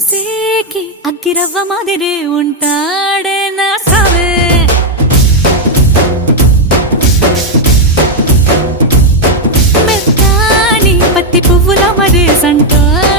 చూసేకి అగ్గిరవ్వ మాదిరే ఉంటాడే నా సావే మెత్తాని పత్తి పువ్వుల మరే సంటోడే